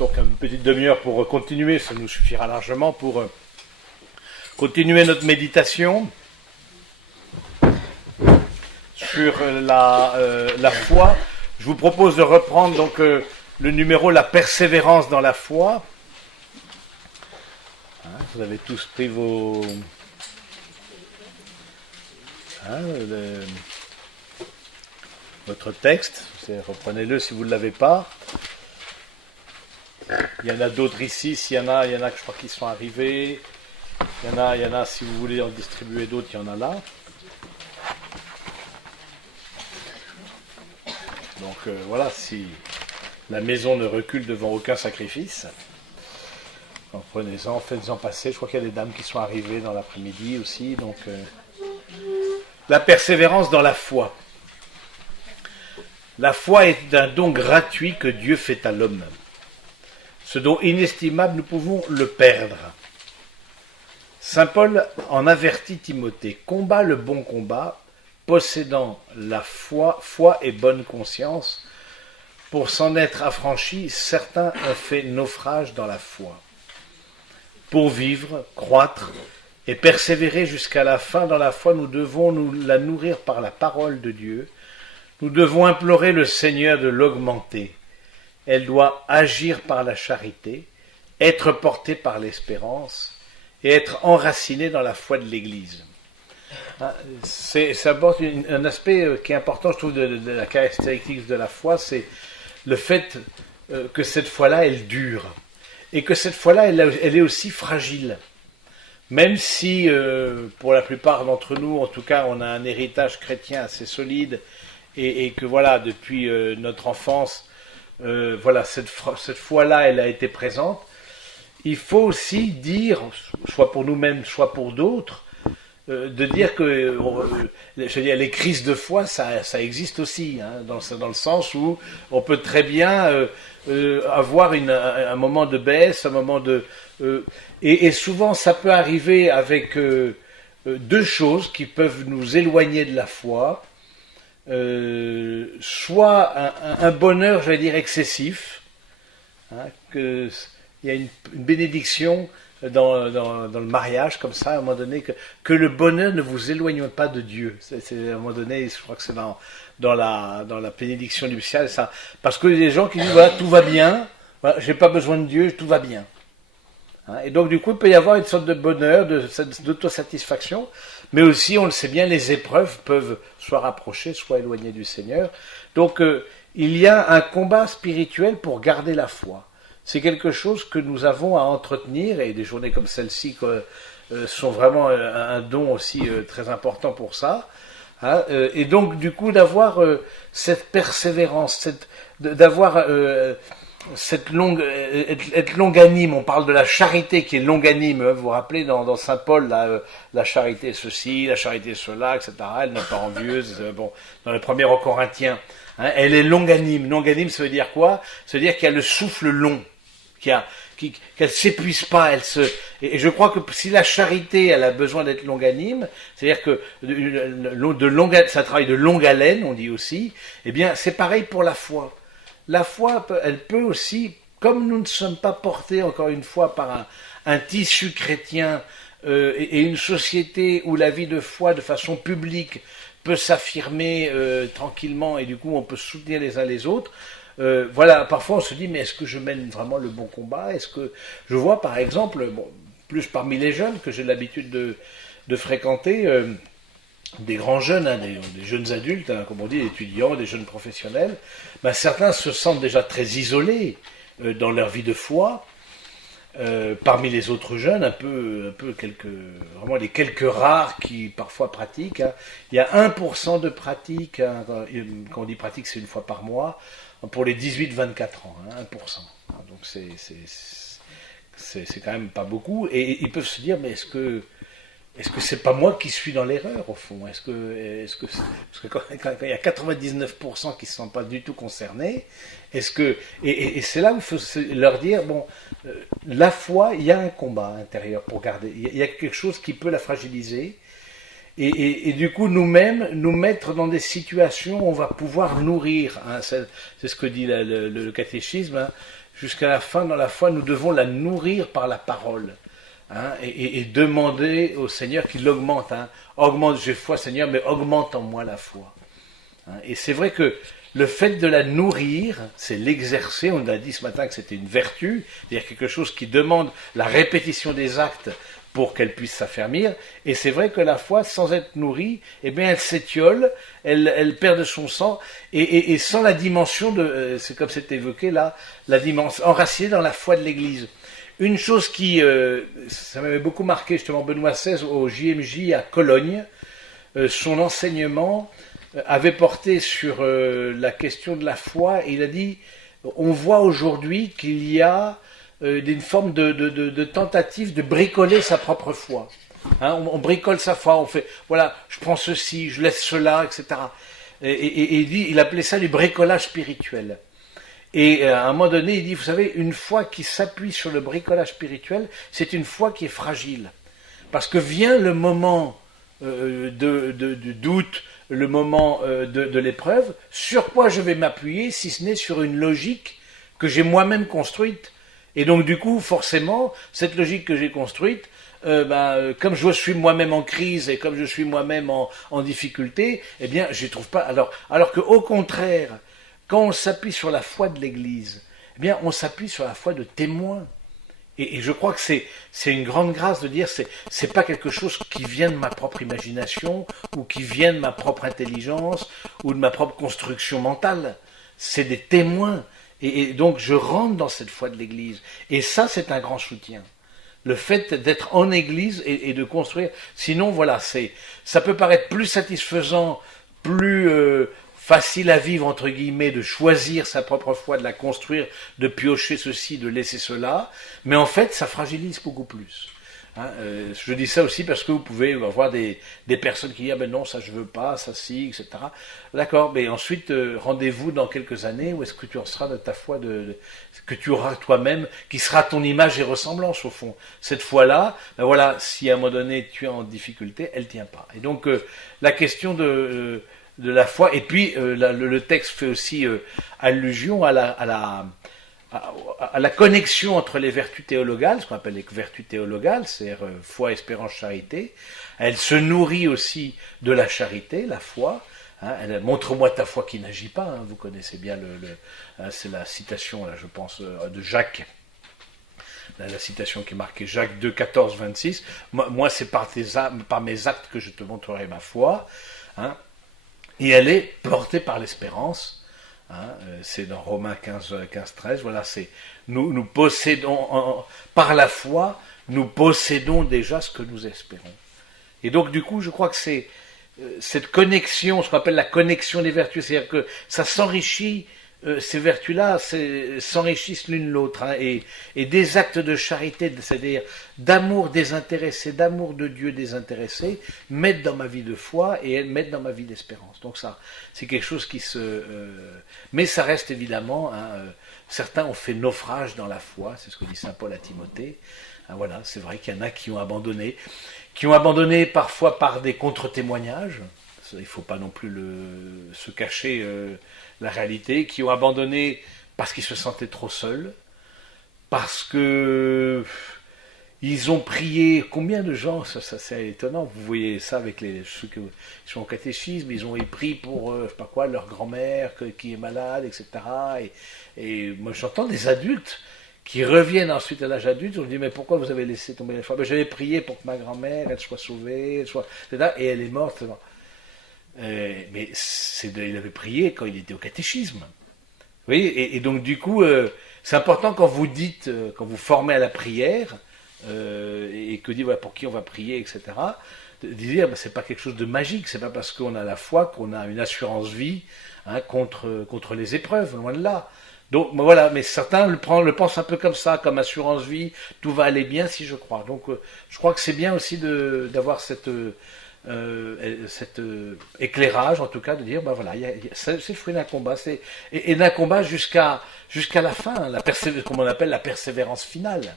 donc une petite demi-heure pour continuer, ça nous suffira largement pour continuer notre méditation sur la foi. Je vous propose de reprendre donc le numéro La persévérance dans la foi. Vous avez tous pris vos... votre texte, reprenez-le si vous ne l'avez pas. Il y en a d'autres ici, s'il y en a que je crois qui sont arrivés. Il y en a si vous voulez en distribuer d'autres, il y en a là. Donc voilà, si la maison ne recule devant aucun sacrifice, donc prenez-en, faites-en passer. Je crois qu'il y a des dames qui sont arrivées dans l'après-midi aussi. Donc la persévérance dans la foi. La foi est un don gratuit que Dieu fait à l'homme. Ce don inestimable, nous pouvons le perdre. Saint Paul en avertit Timothée. Combat le bon combat, possédant la foi et bonne conscience. Pour s'en être affranchi, certains ont fait naufrage dans la foi. Pour vivre, croître et persévérer jusqu'à la fin dans la foi, nous devons la nourrir par la parole de Dieu. Nous devons implorer le Seigneur de l'augmenter. Elle doit agir par la charité, être portée par l'espérance et être enracinée dans la foi de l'Église. Ça apporte un aspect qui est important, je trouve, de la caractéristique de la foi, c'est le fait que cette foi-là, elle dure. Et que cette foi-là, elle est aussi fragile. Même si, pour la plupart d'entre nous, en tout cas, on a un héritage chrétien assez solide, et que voilà, depuis notre enfance, voilà, cette foi-là, elle a été présente. Il faut aussi dire, soit pour nous-mêmes, soit pour d'autres, de dire que je veux dire, les crises de foi, ça existe aussi, hein, dans le sens où on peut très bien avoir un moment de baisse, un moment de... et souvent, ça peut arriver avec deux choses qui peuvent nous éloigner de la foi. Soit un bonheur, j'allais dire, excessif, hein, il y a une bénédiction dans le mariage, comme ça, à un moment donné, que le bonheur ne vous éloigne pas de Dieu. C'est à un moment donné, je crois que c'est dans la bénédiction nuptiale, ça. Parce que les gens qui disent, voilà, tout va bien, voilà, j'ai pas besoin de Dieu, tout va bien. Hein, et donc, du coup, il peut y avoir une sorte de bonheur, d'autosatisfaction, mais aussi, on le sait bien, les épreuves peuvent soit rapprocher, soit éloigner du Seigneur. Donc, il y a un combat spirituel pour garder la foi. C'est quelque chose que nous avons à entretenir, et des journées comme celle-ci sont vraiment un don aussi très important pour ça. Hein, et donc, du coup, d'avoir cette persévérance, d'avoir cette être longanime. On parle de la charité qui est longanime. Vous vous rappelez dans Saint Paul, la charité ceci, la charité cela, etc. Elle n'est pas envieuse. Bon, dans le premier aux Corinthiens, hein, elle est longanime. Longanime, ça veut dire quoi? Ça veut dire qu'il y a le souffle long, qu'elle s'épuise pas. Et je crois que si la charité, elle a besoin d'être longanime, c'est-à-dire que c'est un travail de longue haleine, on dit aussi. Eh bien, c'est pareil pour la foi. La foi, elle peut aussi, comme nous ne sommes pas portés, encore une fois, par un tissu chrétien et une société où la vie de foi, de façon publique, peut s'affirmer tranquillement, et du coup, on peut se soutenir les uns les autres. Voilà, parfois on se dit, mais est-ce que je mène vraiment le bon combat? Est-ce que je vois, par exemple, plus parmi les jeunes que j'ai l'habitude de fréquenter, des grands jeunes, hein, des jeunes adultes, hein, comme on dit, des étudiants, des jeunes professionnels, ben, certains se sentent déjà très isolés dans leur vie de foi. Parmi les autres jeunes, vraiment les quelques rares qui parfois pratiquent, hein. Il y a 1% de pratique, hein, quand on dit pratique, c'est une fois par mois, pour les 18-24 ans, hein, 1%. Donc c'est quand même pas beaucoup, et ils peuvent se dire, mais est-ce que c'est pas moi qui suis dans l'erreur au fond? Parce que quand il y a 99% qui ne se sentent pas du tout concernés, et c'est là où il faut leur dire, bon, la foi, il y a un combat intérieur pour garder, il y a quelque chose qui peut la fragiliser, et du coup nous-mêmes nous mettre dans des situations où on va pouvoir nourrir, hein, c'est ce que dit le catéchisme, hein. jusqu'à la fin dans la foi, nous devons la nourrir par la parole. Hein, et demander au Seigneur qu'il augmente. Hein. Augmente, j'ai foi Seigneur, mais augmente en moi la foi. Hein, et c'est vrai que le fait de la nourrir, c'est l'exercer. On a dit ce matin que c'était une vertu, c'est-à-dire quelque chose qui demande la répétition des actes pour qu'elle puisse s'affermir. Et c'est vrai que la foi, sans être nourrie, eh bien, elle s'étiole, elle perd de son sang, et sans la dimension de, c'est comme c'est évoqué là, la dimension enracinée dans la foi de l'Église. Une chose qui, ça m'avait beaucoup marqué justement Benoît XVI au JMJ à Cologne, son enseignement avait porté sur la question de la foi, et il a dit, on voit aujourd'hui qu'il y a une forme de tentative de bricoler sa propre foi. Hein, on bricole sa foi, on fait, voilà, je prends ceci, je laisse cela, etc. Il appelait ça du bricolage spirituel. Et à un moment donné, il dit, vous savez, une foi qui s'appuie sur le bricolage spirituel, c'est une foi qui est fragile. Parce que vient le moment du doute, le moment de l'épreuve, sur quoi je vais m'appuyer si ce n'est sur une logique que j'ai moi-même construite. Et donc du coup, forcément, cette logique que j'ai construite, comme je suis moi-même en crise et comme je suis moi-même en difficulté, eh bien, je ne trouve pas. Alors qu'au contraire, quand on s'appuie sur la foi de l'Église, eh bien, on s'appuie sur la foi de témoins. Et je crois que c'est une grande grâce de dire c'est pas quelque chose qui vient de ma propre imagination ou qui vient de ma propre intelligence ou de ma propre construction mentale. C'est des témoins. Et donc je rentre dans cette foi de l'Église. Et ça, c'est un grand soutien. Le fait d'être en Église et de construire. Sinon, voilà, ça peut paraître plus satisfaisant, plus facile à vivre, entre guillemets, de choisir sa propre foi, de la construire, de piocher ceci, de laisser cela, mais en fait, ça fragilise beaucoup plus. Hein, je dis ça aussi parce que vous pouvez avoir des personnes qui disent « Ah ben non, ça je veux pas, ça si, etc. » D'accord, mais ensuite, rendez-vous dans quelques années, où est-ce que tu en seras de ta foi, que tu auras toi-même, qui sera ton image et ressemblance au fond. Cette foi-là, ben voilà, si à un moment donné tu es en difficulté, elle tient pas. Et donc, la question de la foi, et puis le texte fait aussi allusion à la connexion entre les vertus théologales, ce qu'on appelle les vertus théologales, c'est-à-dire foi, espérance, charité. Elle se nourrit aussi de la charité, la foi. Hein, montre-moi ta foi qui n'agit pas. Hein, vous connaissez bien c'est la citation, là, je pense, de Jacques. La citation qui est marquée Jacques 2, 14, 26. Moi, c'est par mes actes que je te montrerai ma foi. Hein, et elle est portée par l'espérance. Hein, c'est dans Romains 15, 13, voilà, c'est nous possédons, par la foi, nous possédons déjà ce que nous espérons. Et donc, du coup, je crois que c'est cette connexion, ce qu'on appelle la connexion des vertus, c'est-à-dire que ça s'enrichit, ces vertus-là s'enrichissent l'une l'autre, hein, et des actes de charité, c'est-à-dire d'amour désintéressé, d'amour de Dieu désintéressé, mettent dans ma vie de foi et mettent dans ma vie d'espérance. Donc ça, c'est quelque chose qui mais ça reste évidemment, hein, certains ont fait naufrage dans la foi, c'est ce que dit saint Paul à Timothée. Hein, voilà, c'est vrai qu'il y en a qui ont abandonné parfois par des contre-témoignages. Il ne faut pas non plus se cacher la réalité, qui ont abandonné parce qu'ils se sentaient trop seuls, parce que ils ont prié. Combien de gens, ça c'est étonnant, vous voyez ça avec ceux qui sont au catéchisme, ils ont prié pour, je sais pas quoi, leur grand-mère qui est malade, etc. Et moi j'entends des adultes qui reviennent ensuite à l'âge adulte, on me dit mais pourquoi vous avez laissé tomber la foi? Ben, j'avais prié pour que ma grand-mère elle soit sauvée, etc. Et elle est morte. Mais il avait prié quand il était au catéchisme. Vous voyez, et donc du coup, c'est important quand vous dites, quand vous formez à la prière, et que dit voilà pour qui on va prier, etc. De dire c'est pas quelque chose de magique, c'est pas parce qu'on a la foi qu'on a une assurance vie, hein, contre les épreuves, loin de là. Donc voilà, mais certains le pensent un peu comme ça, comme assurance vie, tout va aller bien si je crois. Donc je crois que c'est bien aussi d'avoir cet éclairage, en tout cas, de dire ben voilà, c'est le fruit d'un combat, et d'un combat jusqu'à la fin, comme on appelle la persévérance finale.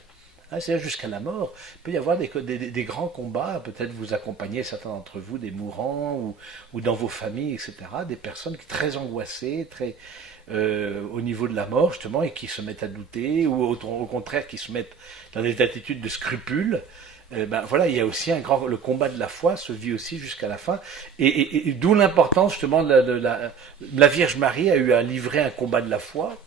Hein, c'est-à-dire jusqu'à la mort. Il peut y avoir des grands combats, peut-être vous accompagnez certains d'entre vous, des mourants, ou dans vos familles, etc., des personnes très angoissées, au niveau de la mort, justement, et qui se mettent à douter, ou au contraire qui se mettent dans des attitudes de scrupules. Ben voilà, il y a aussi le combat de la foi se vit aussi jusqu'à la fin, et d'où l'importance justement la Vierge Marie a eu à livrer un combat de la foi.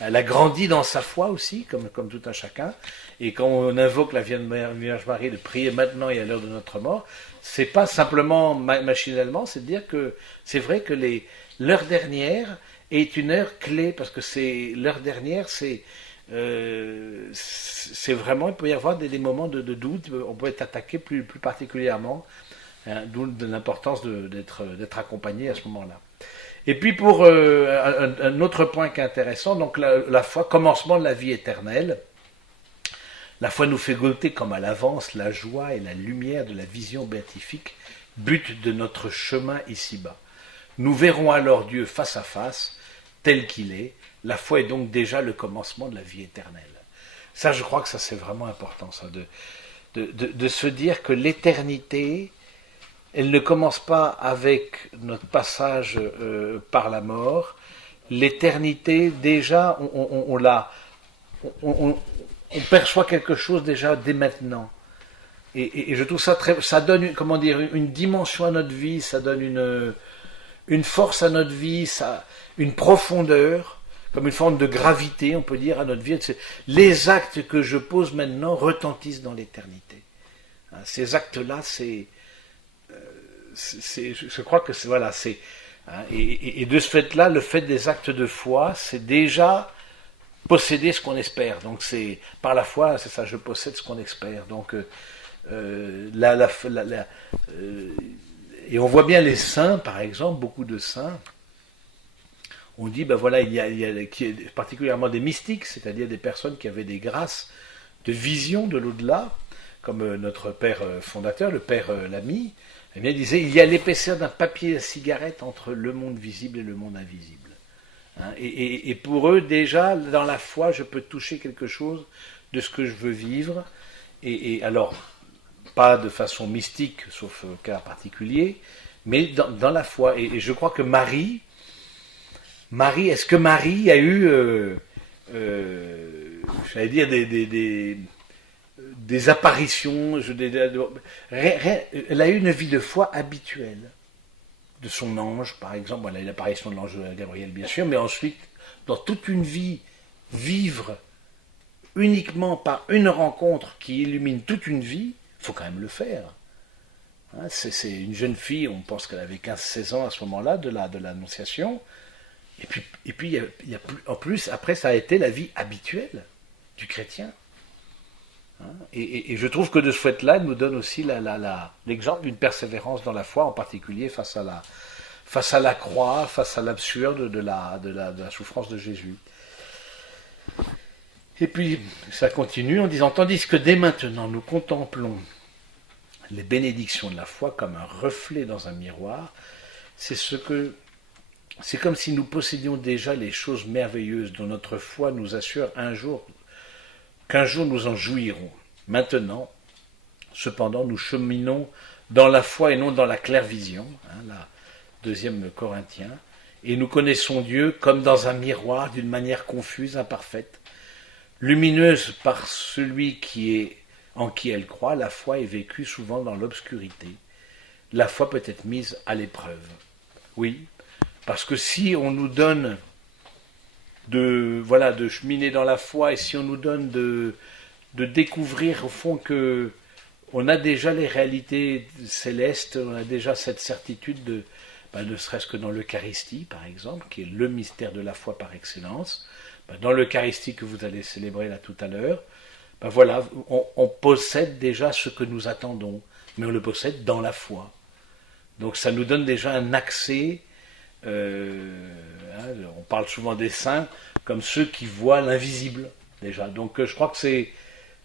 Elle a grandi dans sa foi aussi, comme tout un chacun. Et quand on invoque la Vierge Marie de prier maintenant et à l'heure de notre mort, c'est pas simplement machinalement, c'est de dire que c'est vrai que l'heure dernière est une heure clé, parce que l'heure dernière, c'est vraiment, il peut y avoir des moments de doute, on peut être attaqué plus particulièrement, hein, d'où l'importance d'être accompagné à ce moment-là. Et puis pour un autre point qui est intéressant, donc la foi, commencement de la vie éternelle. La foi nous fait goûter comme à l'avance la joie et la lumière de la vision béatifique, but de notre chemin ici-bas. Nous verrons alors Dieu face à face, tel qu'il est. La foi est donc déjà le commencement de la vie éternelle. Ça, je crois que ça c'est vraiment important, ça, de se dire que l'éternité, elle ne commence pas avec notre passage par la mort. L'éternité, déjà, on perçoit quelque chose déjà dès maintenant. Et je trouve ça ça donne, comment dire, une dimension à notre vie, ça donne une force à notre vie, une profondeur, comme une forme de gravité, on peut dire, à notre vie. Les actes que je pose maintenant retentissent dans l'éternité. Ces actes-là, je crois que voilà, et de ce fait-là, le fait des actes de foi, c'est déjà posséder ce qu'on espère. Donc c'est par la foi, c'est ça, je possède ce qu'on espère. Donc et on voit bien les saints, par exemple, beaucoup de saints. On dit, ben voilà, il y a particulièrement des mystiques, c'est-à-dire des personnes qui avaient des grâces de vision de l'au-delà, comme notre père fondateur, le père Lamy. Eh bien, il disait, il y a l'épaisseur d'un papier à cigarette entre le monde visible et le monde invisible. Hein, et pour eux, déjà, dans la foi, je peux toucher quelque chose de ce que je veux vivre. Et alors, pas de façon mystique, sauf cas particulier, mais dans la foi. Et je crois que Marie, est-ce que Marie a eu, j'allais dire, des apparitions, elle a eu une vie de foi habituelle, de son ange, par exemple. Elle a eu l'apparition de l'ange Gabriel, bien sûr, mais ensuite, dans toute une vie, vivre uniquement par une rencontre qui illumine toute une vie, il faut quand même le faire. Hein, c'est une jeune fille, on pense qu'elle avait 15-16 ans à ce moment-là, de l'Annonciation. Et puis il y a plus, en plus, après, ça a été la vie habituelle du chrétien. Hein, et je trouve que de ce fait-là, elle nous donne aussi l'exemple d'une persévérance dans la foi, en particulier face à la croix, face à l'absurde de la souffrance de Jésus. Et puis, ça continue en disant, tandis que dès maintenant, nous contemplons les bénédictions de la foi comme un reflet dans un miroir, c'est comme si nous possédions déjà les choses merveilleuses dont notre foi nous assure qu'un jour nous en jouirons. Maintenant, cependant, nous cheminons dans la foi et non dans la clairvision, la 2e Corinthiens, et nous connaissons Dieu comme dans un miroir d'une manière confuse, imparfaite. Lumineuse par celui en qui elle croit, la foi est vécue souvent dans l'obscurité. La foi peut être mise à l'épreuve. Oui, parce que si on nous donne de cheminer dans la foi, et si on nous donne de découvrir au fond que on a déjà les réalités célestes, on a déjà cette certitude ne serait-ce que dans l'Eucharistie, par exemple, qui est le mystère de la foi par excellence. Dans l'Eucharistie que vous allez célébrer là tout à l'heure, voilà, on possède déjà ce que nous attendons, mais on le possède dans la foi. Donc ça nous donne déjà un accès, on parle souvent des saints comme ceux qui voient l'invisible, déjà. Donc je crois que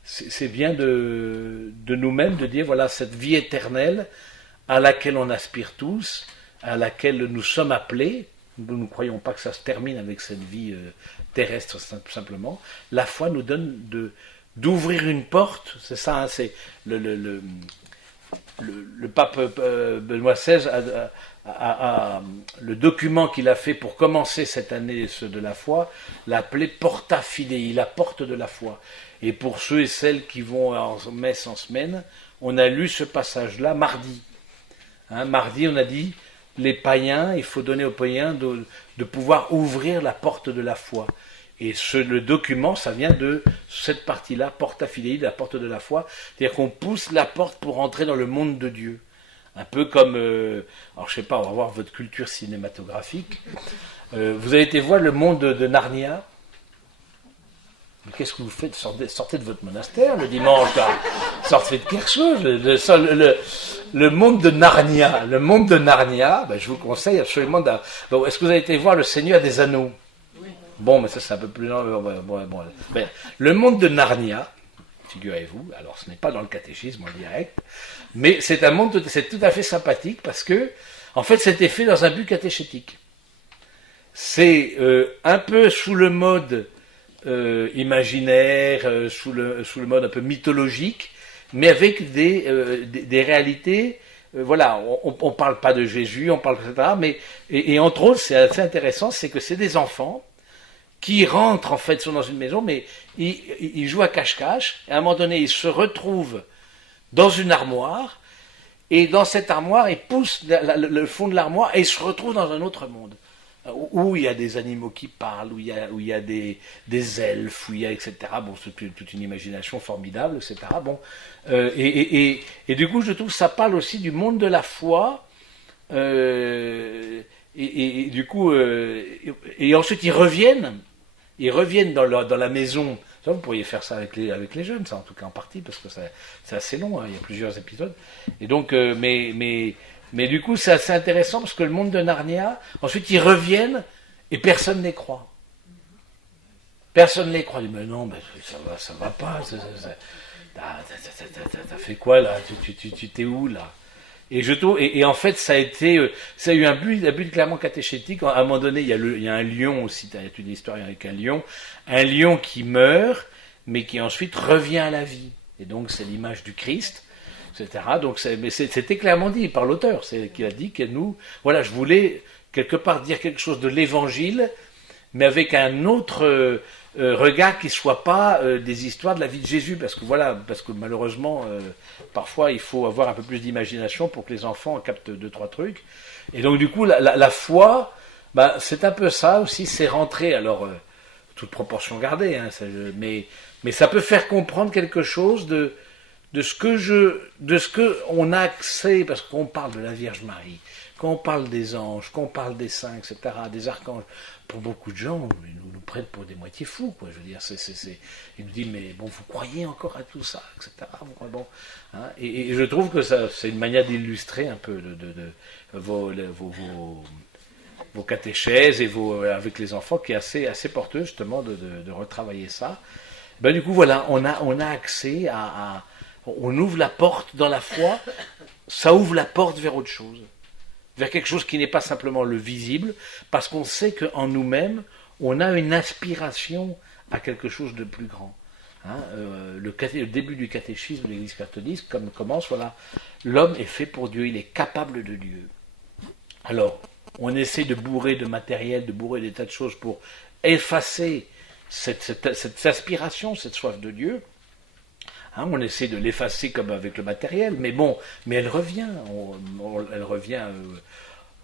c'est bien de nous-mêmes de dire, voilà, cette vie éternelle à laquelle on aspire tous, à laquelle nous sommes appelés. Nous ne croyons pas que ça se termine avec cette vie terrestre, tout simplement. La foi nous donne d'ouvrir une porte, c'est ça, hein, c'est le pape Benoît XVI le document qu'il a fait pour commencer cette année de la foi, l'appelait Porta Fidei, la porte de la foi. Et pour ceux et celles qui vont en messe en semaine, on a lu ce passage-là mardi. Mardi, on a dit, les païens, il faut donner aux païens de pouvoir ouvrir la porte de la foi. Et le document, ça vient de cette partie-là, Porta Fidei, la porte de la foi. C'est-à-dire qu'on pousse la porte pour entrer dans le monde de Dieu. Un peu comme, alors je sais pas, on va voir votre culture cinématographique. Vous avez été voir le monde de Narnia. Mais qu'est-ce que vous faites? Sortez de votre monastère le dimanche, là. Sortez de quelque chose. Le monde de Narnia. Le monde de Narnia, ben, je vous conseille absolument bon, est-ce que vous avez été voir Le Seigneur des Anneaux? Oui. Bon, mais ça c'est un peu plus long. Bon. Ben, le monde de Narnia, figurez-vous, alors ce n'est pas dans le catéchisme en direct, mais c'est un monde, c'est tout à fait sympathique parce que, en fait, c'était fait dans un but catéchétique. C'est un peu sous le mode imaginaire, sous le mode un peu mythologique, mais avec des réalités. Voilà, on parle pas de Jésus, on parle etc. Mais et entre autres, c'est assez intéressant, c'est que c'est des enfants qui rentrent en fait, sont dans une maison, mais ils jouent à cache-cache. Et à un moment donné, ils se retrouvent dans une armoire, et dans cette armoire, ils poussent le fond de l'armoire et ils se retrouvent dans un autre monde. Où il y a des animaux qui parlent, où il y a des elfes, où il y a etc. Bon, c'est toute une imagination formidable, etc. Bon, et du coup, je trouve que ça parle aussi du monde de la foi. Du coup, et ensuite ils reviennent dans la maison. Ça, vous pourriez faire ça avec les jeunes, ça en tout cas en partie, parce que c'est assez long, hein, il y a plusieurs épisodes. Et donc, mais du coup, c'est assez intéressant parce que le monde de Narnia, ensuite ils reviennent et personne n'y croit. Personne n'y croit. Mais non, mais ça va pas. T'as fait quoi là? Tu t'es où là? Et je trouve, et en fait, ça a eu un but clairement catéchétique. À un moment donné, il y a un lion aussi. Il y a une histoire avec un lion qui meurt, mais qui ensuite revient à la vie. Et donc, c'est l'image du Christ. Etc. Donc, mais c'était clairement dit par l'auteur, c'est qu'il a dit que nous, voilà, je voulais quelque part dire quelque chose de l'évangile, mais avec un autre regard qui ne soit pas des histoires de la vie de Jésus, parce que malheureusement, parfois il faut avoir un peu plus d'imagination pour que les enfants captent 2-3 trucs. Et donc du coup, la foi, bah, c'est un peu ça aussi, c'est rentrer, alors toute proportion gardée, hein, mais ça peut faire comprendre quelque chose de ce que on a accès, parce qu'on parle de la Vierge Marie, qu'on parle des anges, qu'on parle des saints, etc., des archanges. Pour beaucoup de gens, ils nous prennent pour des moitiés fous, quoi. Je veux dire, ils nous disent, mais bon, vous croyez encore à tout ça, etc. Bon, hein, et je trouve que c'est une manière d'illustrer un peu vos catéchèses et avec les enfants, qui est assez porteux justement de retravailler ça. Ben du coup, voilà, on a accès on ouvre la porte dans la foi, ça ouvre la porte vers autre chose, vers quelque chose qui n'est pas simplement le visible, parce qu'on sait qu'en nous-mêmes, on a une aspiration à quelque chose de plus grand. Hein, le début du catéchisme de l'Église catholique commence, voilà, l'homme est fait pour Dieu, il est capable de Dieu. Alors, on essaie de bourrer de matériel, de bourrer des tas de choses pour effacer cette aspiration, cette soif de Dieu. Hein, on essaie de l'effacer comme avec le matériel, mais elle revient. Elle revient.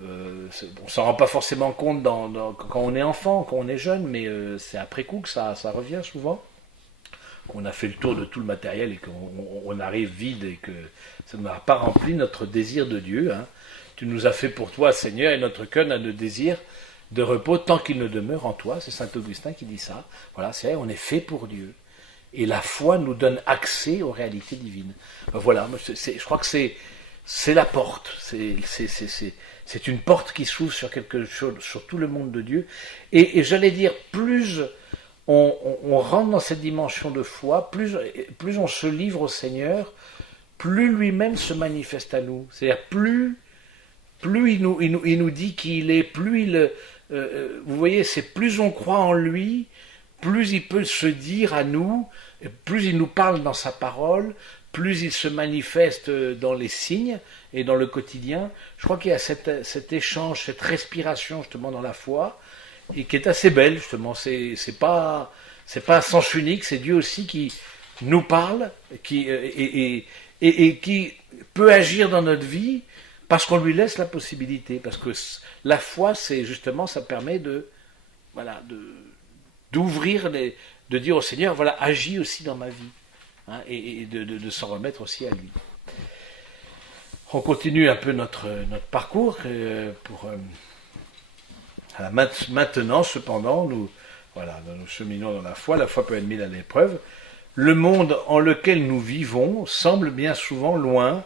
On s'en rend pas forcément compte quand on est enfant, quand on est jeune, mais c'est après coup que ça revient souvent. Qu'on a fait le tour de tout le matériel et qu'on arrive vide et que ça n'a pas rempli notre désir de Dieu. Hein. Tu nous as fait pour toi, Seigneur, et notre cœur n'a de désir de repos tant qu'il ne demeure en toi. C'est saint Augustin qui dit ça. Voilà, c'est vrai, on est fait pour Dieu. Et la foi nous donne accès aux réalités divines. Voilà, je crois que c'est la porte. C'est une porte qui s'ouvre sur quelque chose, sur tout le monde de Dieu. Et j'allais dire, plus on rentre dans cette dimension de foi, plus on se livre au Seigneur, plus lui-même se manifeste à nous. C'est-à-dire, plus il nous dit qui il est, vous voyez, c'est plus on croit en lui, plus il peut se dire à nous, plus il nous parle dans sa parole, plus il se manifeste dans les signes et dans le quotidien. Je crois qu'il y a cet échange, cette respiration justement dans la foi, et qui est assez belle justement. C'est pas à sens unique, c'est Dieu aussi qui nous parle, et qui peut agir dans notre vie parce qu'on lui laisse la possibilité. Parce que la foi, c'est justement, ça permet d'ouvrir, de dire au Seigneur, voilà, agis aussi dans ma vie. Hein, et de s'en remettre aussi à lui. On continue un peu notre parcours maintenant, cependant, nous cheminons dans la foi peut être mise à l'épreuve. Le monde en lequel nous vivons semble bien souvent loin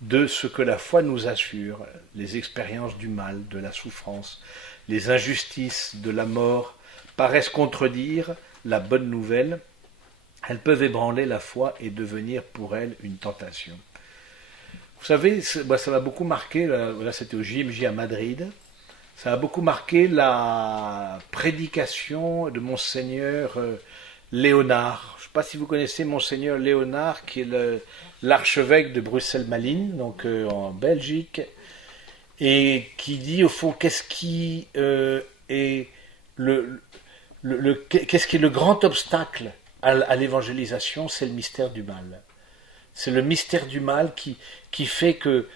de ce que la foi nous assure, les expériences du mal, de la souffrance, les injustices, de la mort, paraissent contredire la bonne nouvelle. Elles peuvent ébranler la foi et devenir pour elle une tentation. Vous savez, ça m'a beaucoup marqué, là c'était au JMJ à Madrid, ça a beaucoup marqué la prédication de Monseigneur Léonard. Je ne sais pas si vous connaissez Monseigneur Léonard, qui est l'archevêque de Bruxelles-Malines, donc en Belgique, et qui dit au fond qu'est-ce qui est qu'est-ce qui est le grand obstacle à l'évangélisation, c'est le mystère du mal. C'est le mystère du mal qui fait que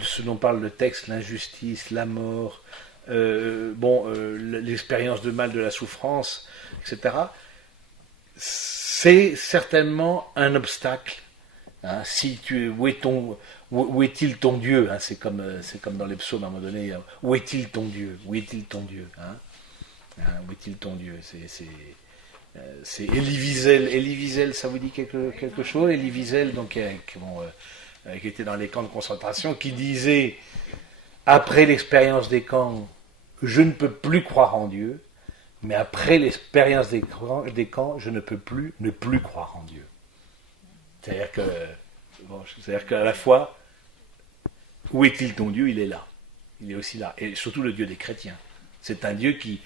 ce dont parle le texte, l'injustice, la mort, l'expérience de mal, de la souffrance, etc., c'est certainement un obstacle. Hein, où est-il ton Dieu, hein, c'est comme dans les psaumes à un moment donné, où est-il ton Dieu, où est-il ton Dieu, hein, où est-il ton Dieu, c'est Elie Wiesel. Elie Wiesel, ça vous dit quelque chose? Elie Wiesel, donc, qui était dans les camps de concentration, qui disait, après l'expérience des camps, je ne peux plus croire en Dieu, mais après l'expérience des camps, je ne peux plus ne plus croire en Dieu. C'est-à-dire qu'à la fois, où est-il ton Dieu? Il est là. Il est aussi là. Et surtout le Dieu des chrétiens. C'est un Dieu qui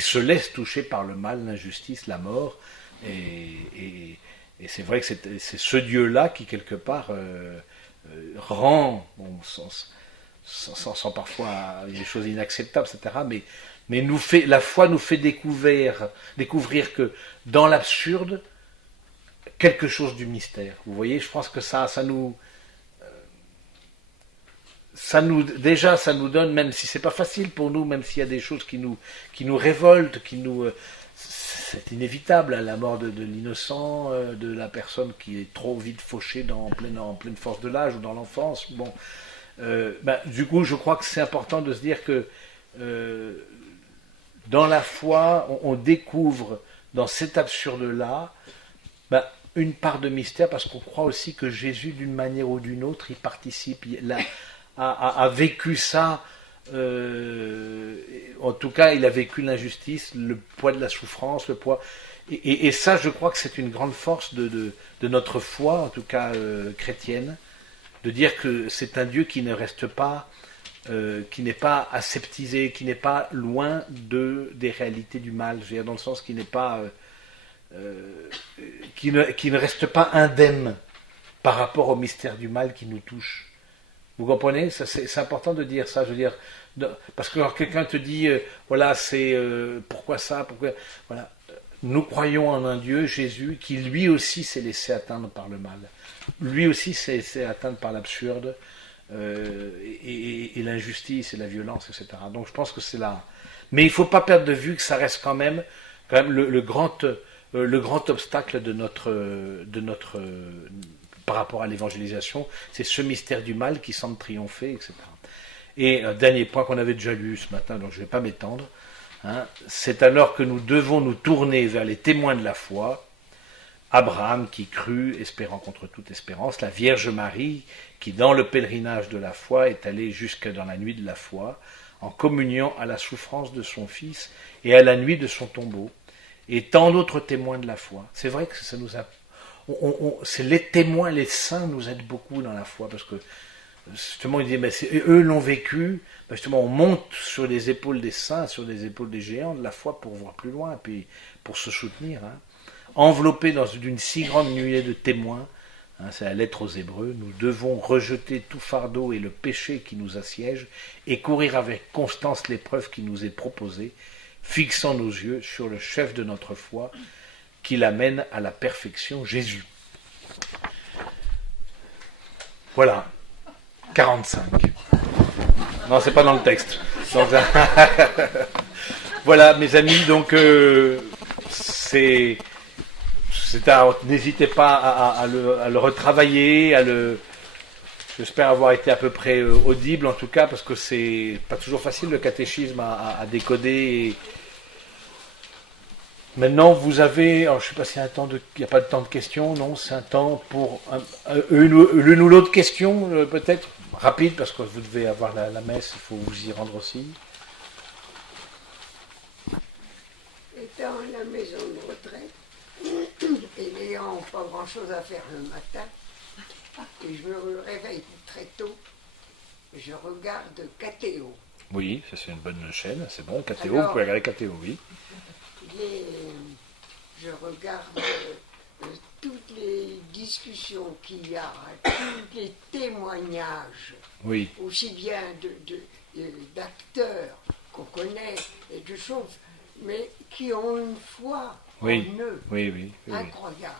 se laisse toucher par le mal, l'injustice, la mort. Et c'est vrai que c'est ce Dieu-là qui, quelque part, rend, sans parfois des choses inacceptables, etc., mais la foi nous fait découvrir que dans l'absurde, quelque chose du mystère. Vous voyez, je pense que ça nous donne, même si c'est pas facile pour nous, même s'il y a des choses qui nous révoltent, c'est inévitable, hein, la mort de l'innocent, de la personne qui est trop vite fauchée en pleine force de l'âge ou dans l'enfance. Bon, du coup, je crois que c'est important de se dire que dans la foi, on découvre dans cet absurde-là une part de mystère, parce qu'on croit aussi que Jésus, d'une manière ou d'une autre, il participe, a vécu ça. En tout cas, il a vécu l'injustice, le poids de la souffrance, le poids. Et ça, je crois que c'est une grande force de notre foi, en tout cas chrétienne, de dire que c'est un Dieu qui ne reste pas, qui n'est pas aseptisé, qui n'est pas loin des réalités du mal. Je veux dire, dans le sens qui n'est pas, qui ne reste pas indemne par rapport au mystère du mal qui nous touche. Vous comprenez? C'est important de dire ça. Je veux dire, parce que alors, quelqu'un te dit, voilà, c'est pourquoi ça, pourquoi, voilà. Nous croyons en un Dieu, Jésus, qui lui aussi s'est laissé atteindre par le mal. Lui aussi s'est laissé atteindre par l'absurde et l'injustice et la violence, etc. Donc je pense que c'est là. Mais il ne faut pas perdre de vue que ça reste quand même le grand obstacle de notre par rapport à l'évangélisation, c'est ce mystère du mal qui semble triompher, etc. Et un dernier point qu'on avait déjà lu ce matin, donc je ne vais pas m'étendre, hein, c'est alors que nous devons nous tourner vers les témoins de la foi, Abraham qui crut, espérant contre toute espérance, la Vierge Marie qui dans le pèlerinage de la foi est allée jusque dans la nuit de la foi, en communion à la souffrance de son Fils et à la nuit de son tombeau, et tant d'autres témoins de la foi. C'est vrai que ça nous a... c'est les témoins, les saints nous aident beaucoup dans la foi, parce que justement, il dit, mais eux l'ont vécu, justement, on monte sur les épaules des saints, sur les épaules des géants de la foi pour voir plus loin, et puis pour se soutenir, hein. Enveloppé d'une si grande nuée de témoins, Hein, c'est la lettre aux Hébreux. Nous devons rejeter tout fardeau et le péché qui nous assiège et courir avec constance l'épreuve qui nous est proposée, fixant nos yeux sur le chef de notre foi qui l'amène à la perfection, Jésus. Voilà. 45. Non, c'est pas dans le texte. Donc, voilà, mes amis, donc n'hésitez pas à le retravailler, j'espère avoir été à peu près audible en tout cas, parce que c'est pas toujours facile le catéchisme à décoder. Maintenant, vous avez, alors je ne sais pas s'il y a il n'y a pas de temps de questions, non, c'est un temps pour l'une ou l'autre question, peut-être rapide, parce que vous devez avoir la messe, il faut vous y rendre aussi. Étant à la maison de retraite, et n'ayant pas grand-chose à faire le matin, et je me réveille très tôt, je regarde KTO. Oui, ça c'est une bonne chaîne, c'est bon, KTO, vous pouvez regarder KTO, oui. Je regarde toutes les discussions qu'il y a, tous les témoignages, oui. aussi bien d'acteurs qu'on connaît et de choses, mais qui ont une foi oui. en eux oui. incroyable,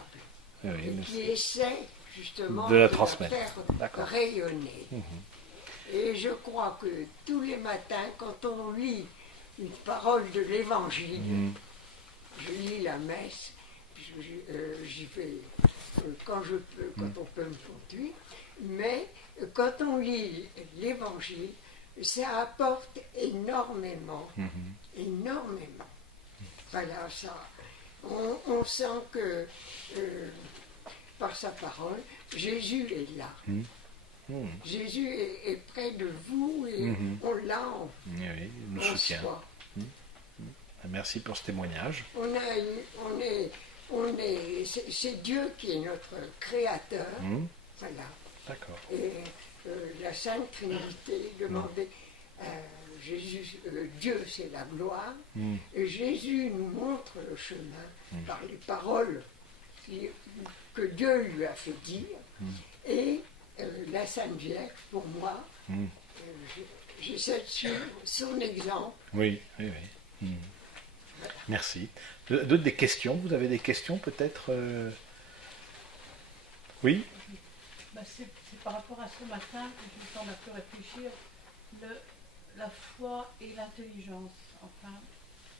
Oui, et qui essaient justement de la transmettre, faire rayonner. Et je crois que tous les matins, quand on lit une parole de l'Évangile, je lis la messe, j'y vais quand je peux, quand on peut me conduire, mais quand on lit l'Évangile, ça apporte énormément, énormément. Voilà, ça. On sent que par sa parole, Jésus est là. Jésus est près de vous et on l'a en il nous soutient. soi. Merci pour ce témoignage. C'est Dieu qui est notre créateur. Voilà. D'accord. Et la Sainte Trinité demandait Jésus, Dieu c'est la gloire, et Jésus nous montre le chemin par les paroles que Dieu lui a fait dire, et la Sainte Vierge, pour moi, j'essaie de suivre son exemple. Oui. Merci. D'autres des questions? Vous avez des questions peut-être Oui. C'est par rapport à ce matin que je me sens un peu réfléchir, la foi et l'intelligence. Enfin,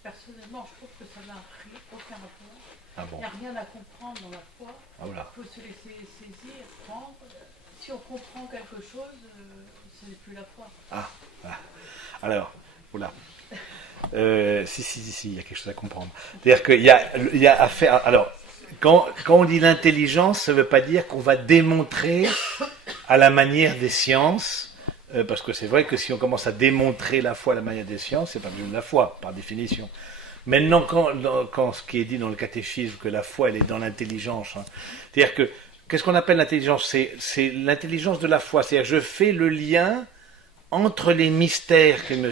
personnellement, je trouve que ça n'a aucun rapport. Ah bon. Il n'y a rien à comprendre dans la foi. Ah, voilà. Il faut se laisser saisir, prendre. Si on comprend quelque chose, ce n'est plus la foi. Alors, voilà. Si, il y a quelque chose à comprendre. C'est-à-dire qu'il y a à faire. Alors, quand on dit l'intelligence, ça ne veut pas dire qu'on va démontrer à la manière des sciences, parce que c'est vrai que si on commence à démontrer la foi à la manière des sciences, c'est pas de la foi, par définition. Maintenant, quand ce qui est dit dans le catéchisme, que la foi, elle est dans l'intelligence, c'est-à-dire que, qu'est-ce qu'on appelle l'intelligence? C'est l'intelligence de la foi, c'est-à-dire je fais le lien entre les mystères qui me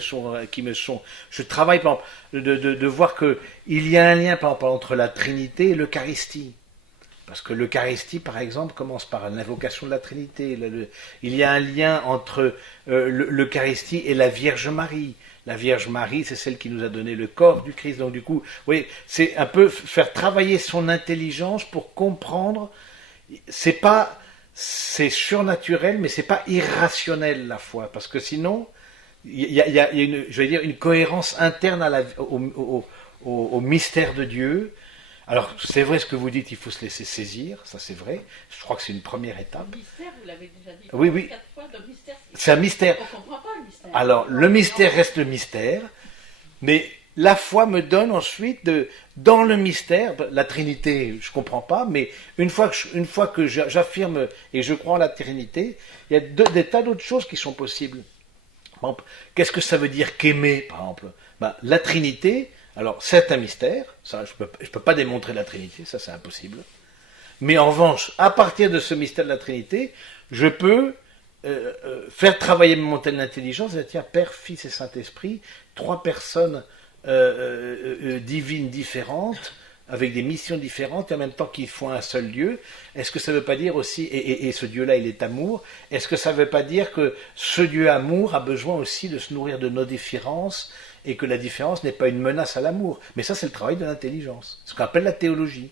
sont, je travaille par exemple de voir que il y a un lien par exemple entre la Trinité et l'Eucharistie, parce que l'Eucharistie par exemple commence par l'invocation de la Trinité. Il y a un lien entre l'Eucharistie et la Vierge Marie. La Vierge Marie, c'est celle qui nous a donné le corps du Christ. Donc du coup, oui, c'est un peu faire travailler son intelligence pour comprendre. C'est surnaturel, mais c'est pas irrationnel la foi, parce que sinon, il y a une cohérence interne au mystère de Dieu. Alors, c'est vrai ce que vous dites, il faut se laisser saisir, ça c'est vrai. Je crois que c'est une première étape. Le mystère, vous l'avez déjà dit. Oui. 4 fois, le mystère. C'est un mystère. On ne comprend pas le mystère. Alors, le mystère reste le mystère, mais la foi me donne ensuite, dans le mystère, la Trinité, je ne comprends pas, mais une fois que j'affirme et je crois en la Trinité, il y a des tas d'autres choses qui sont possibles. Par exemple, qu'est-ce que ça veut dire qu'aimer, par exemple? La Trinité, alors c'est un mystère, ça, je peux pas démontrer la Trinité, ça c'est impossible. Mais en revanche, à partir de ce mystère de la Trinité, je peux faire travailler mon telle intelligence, c'est-à-dire Père, Fils et Saint-Esprit, 3 personnes divines différentes, avec des missions différentes et en même temps qu'ils font un seul Dieu, est-ce que ça ne veut pas dire aussi, et ce Dieu-là il est amour, est-ce que ça ne veut pas dire que ce Dieu amour a besoin aussi de se nourrir de nos différences et que la différence n'est pas une menace à l'amour? Mais ça c'est le travail de l'intelligence, ce qu'on appelle la théologie.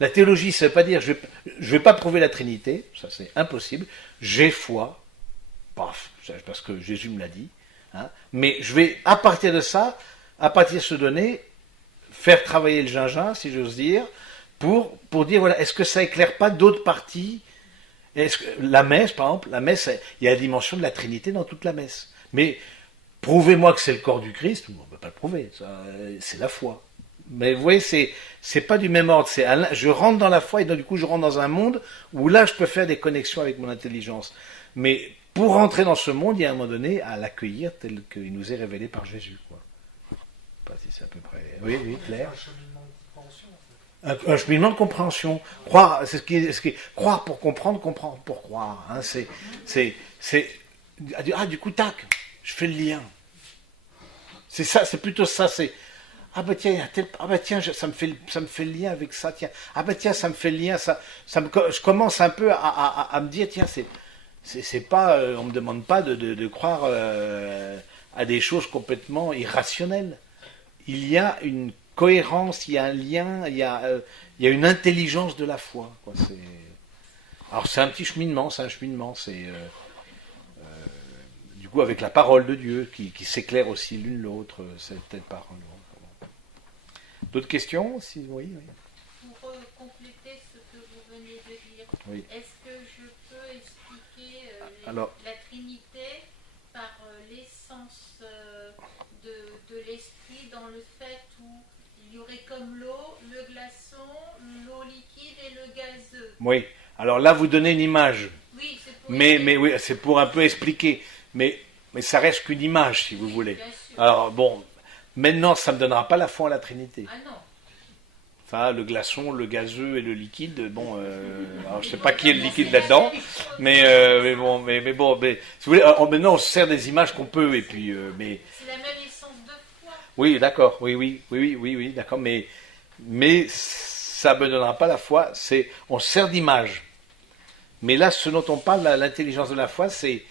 La théologie ça ne veut pas dire je vais pas prouver la Trinité, ça c'est impossible, j'ai foi, paf, parce que Jésus me l'a dit, hein, mais je vais à partir de ça, à partir de ce donné, faire travailler le gingembre, si j'ose dire, pour dire, voilà, est-ce que ça éclaire pas d'autres parties? Est-ce que, la messe, par exemple, la messe, il y a la dimension de la Trinité dans toute la messe. Mais prouvez-moi que c'est le corps du Christ, on ne peut pas le prouver, c'est la foi. Mais vous voyez, c'est pas du même ordre. Je rentre dans la foi et donc, du coup, je rentre dans un monde où là, je peux faire des connexions avec mon intelligence. Mais pour rentrer dans ce monde, il y a un moment donné à l'accueillir tel qu'il nous est révélé par Jésus, quoi. Pas si c'est à peu près. Oui, clair. Un cheminement de compréhension. Croire, c'est ce qui croire pour comprendre, comprendre pour croire. Hein. Du coup, tac, je fais le lien. C'est ça, c'est plutôt ça. C'est ça me fait le lien avec ça. Tiens, ça me fait le lien. Je commence un peu à me dire, tiens, c'est pas, on me demande pas de croire à des choses complètement irrationnelles. Il y a une cohérence, il y a un lien, il y a une intelligence de la foi. Quoi. Alors c'est un petit cheminement, du coup avec la parole de Dieu qui s'éclaire aussi l'une l'autre, cette parole. D'autres questions? Oui. Pour compléter ce que vous venez de dire, Oui. est-ce que je peux expliquer la Trinité par l'essence de l'esprit dans le fait où il y aurait comme l'eau, le glaçon, l'eau liquide et le gazeux? Oui, alors là vous donnez une image. Oui, c'est pour mais oui, c'est pour un peu expliquer. Mais ça reste qu'une image, si vous voulez. Bien sûr. Alors bon, maintenant ça ne me donnera pas la foi en la Trinité. Ah non. Enfin, le glaçon, le gazeux et le liquide, bon, alors je sais pas qui est le liquide là-dedans, mais si vous voulez, maintenant on se sert des images qu'on peut, et puis, mais... C'est la même essence de foi. Oui, d'accord, oui, d'accord, mais ça me donnera pas la foi, on se sert d'images. Mais là, ce dont on parle, l'intelligence de la foi, c'est,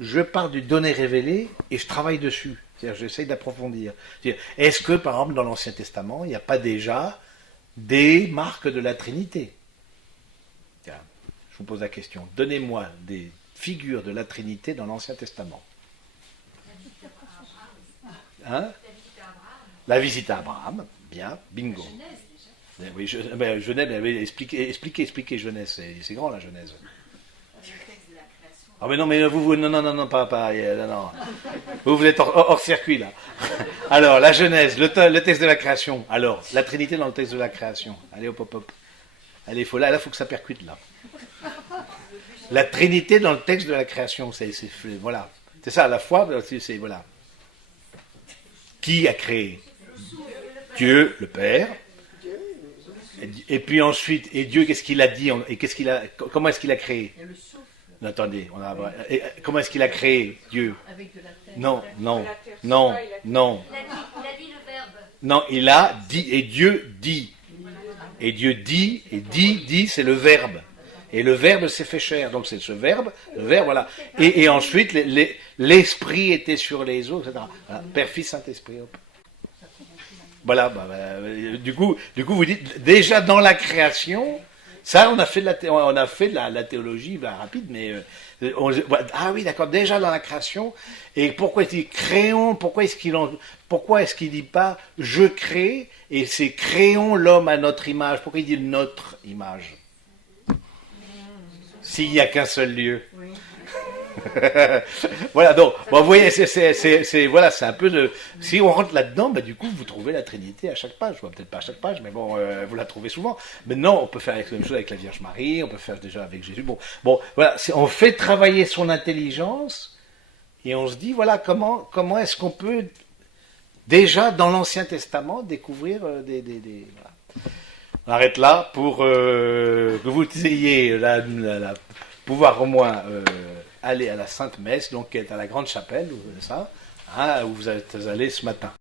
je pars du donné révélé et je travaille dessus. C'est-à-dire, j'essaye d'approfondir. Est-ce que, par exemple, dans l'Ancien Testament, il n'y a pas déjà des marques de la Trinité? Tiens, je vous pose la question. Donnez-moi des figures de la Trinité dans l'Ancien Testament. Hein? La visite à Abraham. Bien, bingo. Oui, Genèse, expliquez Genèse, c'est grand la Genèse. Ah mais non, non, pas, non. Vous êtes hors circuit là. Alors, la Genèse, le texte de la création. Alors, la Trinité dans le texte de la création. Allez, hop. Allez, là, faut que ça percute là. La Trinité dans le texte de la création, voilà. C'est ça, la foi, c'est, voilà. Qui a créé? Dieu, le Père. Et puis ensuite, et Dieu, qu'est-ce qu'il a dit? Et comment est-ce qu'il a créé? Attendez, comment est-ce qu'il a créé Dieu? Avec de la terre. Non. Il a dit le verbe. Non, il a dit, et Dieu dit. Et Dieu dit, c'est le verbe. Et le verbe s'est fait chair. Donc c'est ce verbe, voilà. Et ensuite, l'esprit était sur les eaux, etc. Voilà. Père, Fils, Saint-Esprit. Hop. Voilà, du coup, vous dites, déjà dans la création, ça, on a fait de la théologie rapide, mais oui, d'accord, déjà dans la création. Et pourquoi est-il dit créons? Pourquoi est-ce qu'il dit pas je crée et c'est créons l'homme à notre image? Pourquoi il dit notre image? S'il n'y a qu'un seul lieu. Oui. Voilà, donc, vous voyez, c'est un peu de... Si on rentre là-dedans, du coup, vous trouvez la Trinité à chaque page. Peut-être pas à chaque page, mais bon, vous la trouvez souvent. Maintenant, on peut faire la même chose avec la Vierge Marie, on peut faire déjà avec Jésus. Bon, voilà, on fait travailler son intelligence, et on se dit, voilà, comment est-ce qu'on peut, déjà, dans l'Ancien Testament, découvrir voilà. On arrête là pour que vous ayez pouvoir au moins... aller à la Sainte Messe, donc qui est à la Grande Chapelle, ça, où vous êtes allés ce matin.